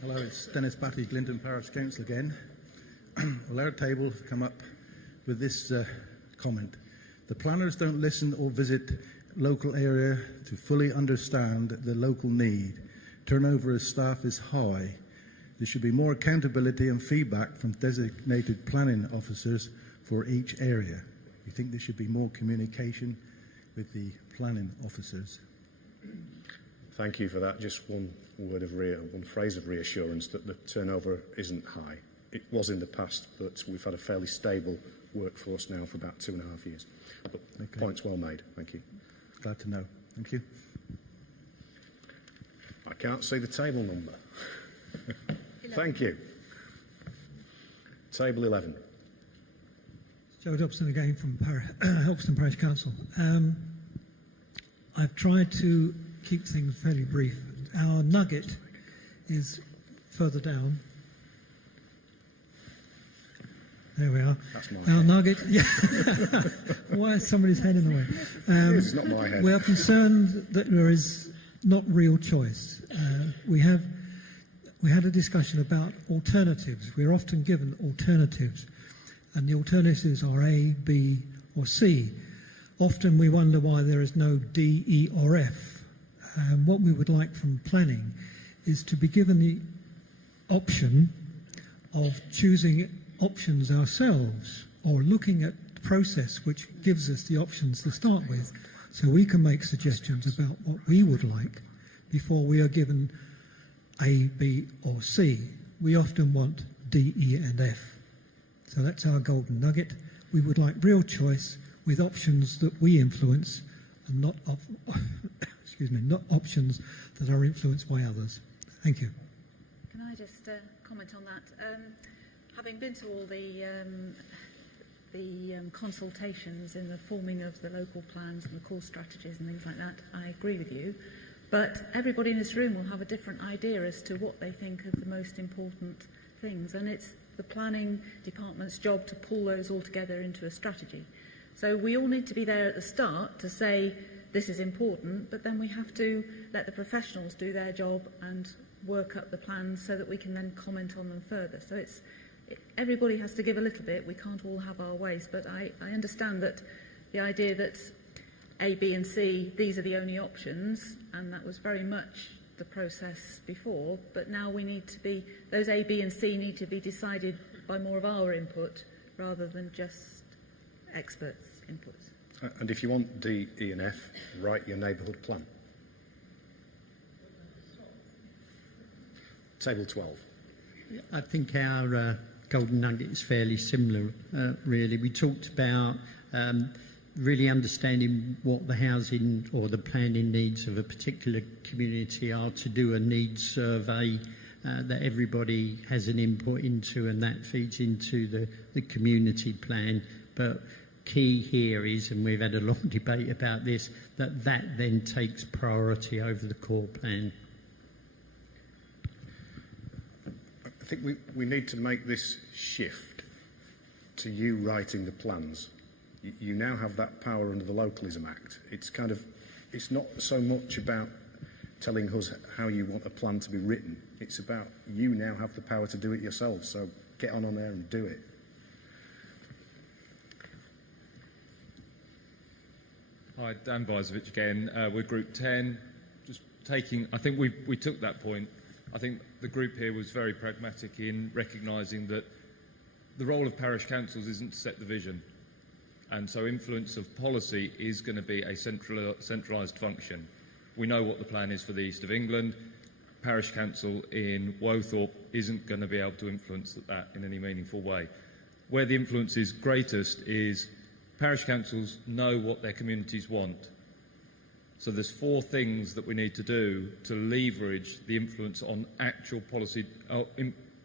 Hello, it's Dennis Batty, Glinton Parish Councillor again. Well, our table have come up with this comment. The planners don't listen or visit local area to fully understand the local need. Turnover of staff is high. There should be more accountability and feedback from designated planning officers for each area. You think there should be more communication with the planning officers? Thank you for that. Just one phrase of reassurance that the turnover isn't high. It was in the past, but we've had a fairly stable workforce now for about 2.5 years. But okay. Point's well made. Thank you. Glad to know. Thank you. I can't see the table number. Thank you. Table 11. Joe Dobson again from Helpston Parish Council. I've tried to keep things fairly brief. Our nugget is further down. There we are. That's my Our head. nugget. Yeah. Why is somebody's head in the way? It's not my head. We are concerned that there is not real choice. We had a discussion about alternatives. We're often given alternatives, and the alternatives are A, B, or C. Often we wonder why there is no D, E, or F. What we would like from planning is to be given the option of choosing options ourselves, or looking at the process which gives us the options to start with, so we can make suggestions about what we would like before we are given A, B, or C. We often want D, E, and F. So that's our golden nugget. We would like real choice with options that we influence, and not not options that are influenced by others. Thank you. Can I just comment on that? Having been to all the consultations in the forming of the local plans and the core strategies and things like that, I agree with you. But everybody in this room will have a different idea as to what they think are the most important things, and it's the planning department's job to pull those all together into a strategy. So we all need to be there at the start to say this is important, but then we have to let the professionals do their job and work up the plans so that we can then comment on them further. So everybody has to give a little bit. We can't all have our ways, but I understand that the idea that A, B and C, these are the only options, and that was very much the process before, but now we need to be, those A, B and C need to be decided by more of our input rather than just experts' inputs. And if you want D, E and F, write your neighbourhood plan. Table 12. I think our golden nugget is fairly similar, really. We talked about really understanding what the housing or the planning needs of a particular community are, to do a needs survey that everybody has an input into, and that feeds into the community plan. But key here is, and we've had a long debate about this, that then takes priority over the core plan. I think we need to make this shift to you writing the plans. You now have that power under the Localism Act. It's not so much about telling us how you want a plan to be written. It's about you now have the power to do it yourself. So get on there and do it. Hi, Dan Vizovich again. We're Group 10. I think we took that point. I think the group here was very pragmatic in recognising that the role of parish councils isn't to set the vision. And so influence of policy is going to be a centralised function. We know what the plan is for the East of England. Parish Council in Wothorpe isn't going to be able to influence that in any meaningful way. Where the influence is greatest is parish councils know what their communities want. So there's 4 things that we need to do to leverage the influence on actual policy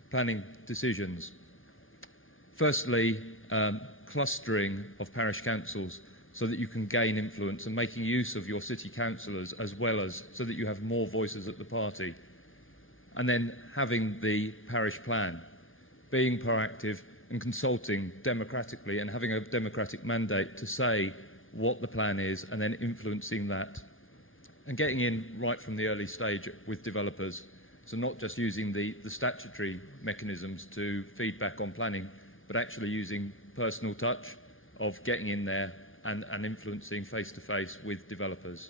planning decisions. Firstly, clustering of parish councils so that you can gain influence, and making use of your city councillors as well, as so that you have more voices at the party. And then having the parish plan, being proactive and consulting democratically and having a democratic mandate to say what the plan is, and then influencing that. And getting in right from the early stage with developers So not just using the statutory mechanisms to feed back on planning, but actually using personal touch of getting in there and influencing face-to-face with developers.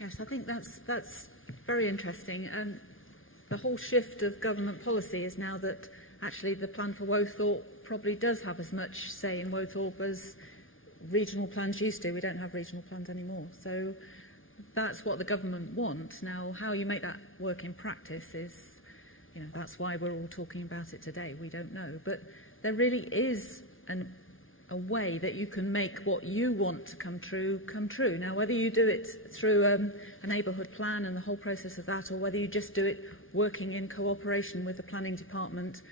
Yes, I think that's very interesting. And the whole shift of government policy is now that actually the plan for Wothorpe probably does have as much say in Wothorpe as regional plans used to. We don't have regional plans anymore. So that's what the government wants. Now, how you make that work in practice is, that's why we're all talking about it today. We don't know. But there really is a way that you can make what you want to come true. Now, whether you do it through a neighbourhood plan and the whole process of that, or whether you just do it working in cooperation with the planning department,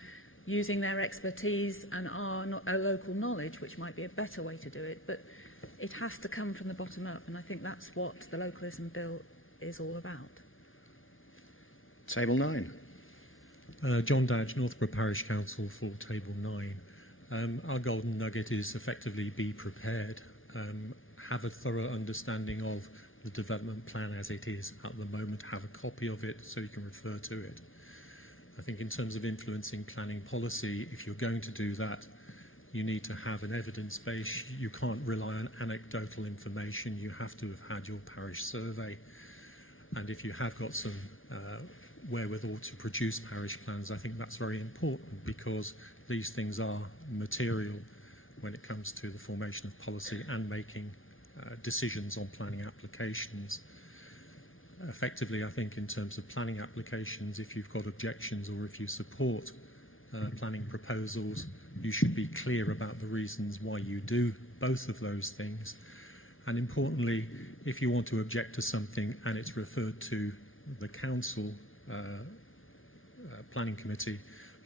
using their expertise and our local knowledge, which might be a better way to do it, but it has to come from the bottom up, and I think that's what the Localism Bill is all about. Table 9. John Dadge, Northborough Parish Council for Table 9. Our golden nugget is effectively be prepared. Have a thorough understanding of the development plan as it is at the moment. Have a copy of it so you can refer to it. I think in terms of influencing planning policy, if you're going to do that, you need to have an evidence base. You can't rely on anecdotal information. You have to have had your parish survey. And if you have got some wherewithal to produce parish plans, I think that's very important, because these things are material when it comes to the formation of policy and making decisions on planning applications. Effectively, I think in terms of planning applications, if you've got objections or if you support planning proposals, you should be clear about the reasons why you do both of those things. And importantly, if you want to object to something and it's referred to the council planning committee,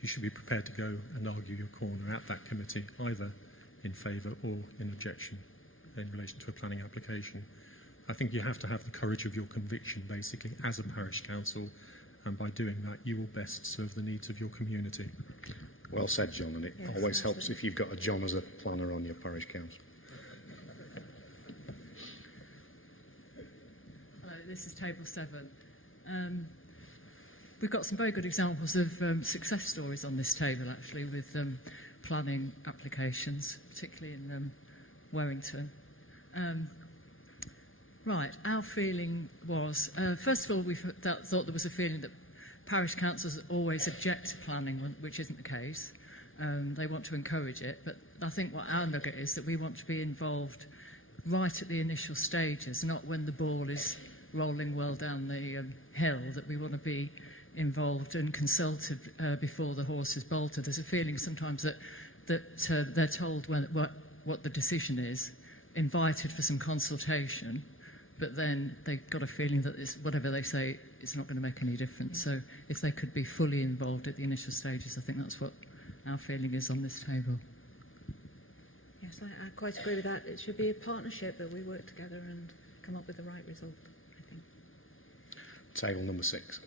you should be prepared to go and argue your corner at that committee, either in favour or in objection in relation to a planning application. I think you have to have the courage of your conviction, basically, as a parish council, and by doing that, you will best serve the needs of your community. Well said, John, and it always helps if you've got a John as a planner on your parish council. Hello, this is Table 7. We've got some very good examples of success stories on this table, actually, with planning applications, particularly in Warrington. Right, our feeling was, first of all, we thought there was a feeling that parish councils always object to planning, which isn't the case. They want to encourage it, but I think what our nugget is that we want to be involved right at the initial stages, not when the ball is rolling well down the hill, that we want to be involved and consulted before the horse is bolted. There's a feeling sometimes that they're told what the decision is, invited for some consultation, but then they've got a feeling that whatever they say, it's not going to make any difference. So if they could be fully involved at the initial stages, I think that's what our feeling is on this table. Yes, I quite agree with that. It should be a partnership that we work together and come up with the right result, I think. Table number 6.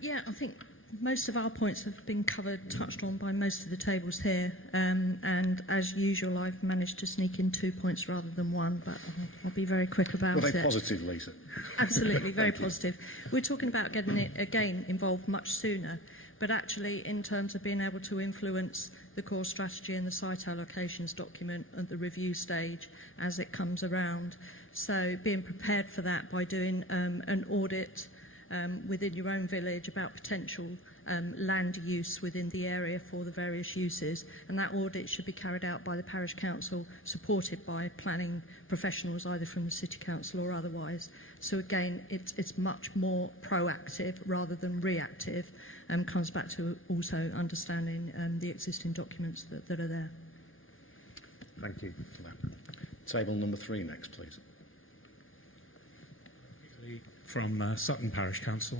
Yeah, I think most of our points have been touched on by most of the tables here, and as usual I've managed to sneak in 2 points rather than one, but I'll be very quick about it. Were they positive, Lisa? Absolutely, very positive. We're talking about getting it again involved much sooner, but actually in terms of being able to influence the core strategy and the site allocations document at the review stage as it comes around. So being prepared for that by doing an audit within your own village about potential land use within the area for the various uses, and that audit should be carried out by the parish council, supported by planning professionals either from the city council or otherwise. So again, it's much more proactive rather than reactive, and comes back to also understanding the existing documents that are there. Thank you for that. Table number 3 next, please. From Sutton Parish Council.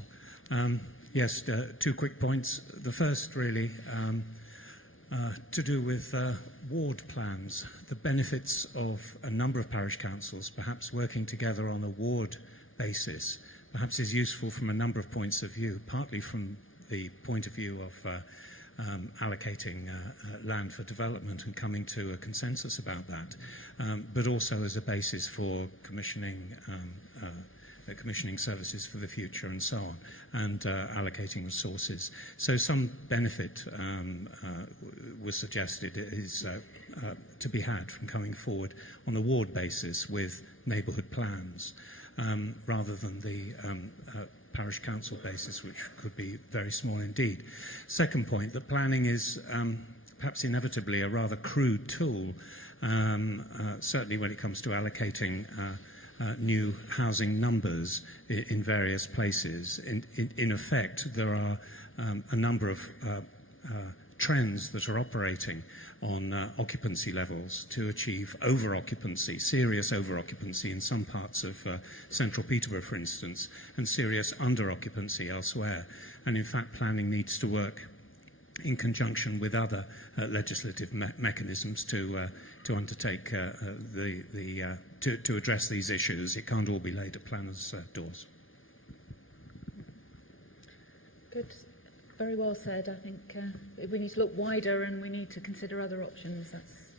Yes, 2 quick points. The first really to do with ward plans. The benefits of a number of parish councils perhaps working together on a ward basis perhaps is useful from a number of points of view, partly from the point of view of allocating land for development and coming to a consensus about that, but also as a basis for commissioning services for the future and so on, and allocating resources. So some benefit was suggested is to be had from coming forward on a ward basis with neighbourhood plans, rather than the parish council basis, which could be very small indeed. Second point, that planning is perhaps inevitably a rather crude tool, certainly when it comes to allocating new housing numbers in various places. In effect, there are a number of trends that are operating on occupancy levels to achieve over-occupancy, serious over-occupancy in some parts of central Peterborough, for instance, and serious under-occupancy elsewhere. And in fact, planning needs to work in conjunction with other legislative mechanisms to undertake to address these issues. It can't all be laid at planners' doors. Good. Very well said. I think we need to look wider and we need to consider other options. That's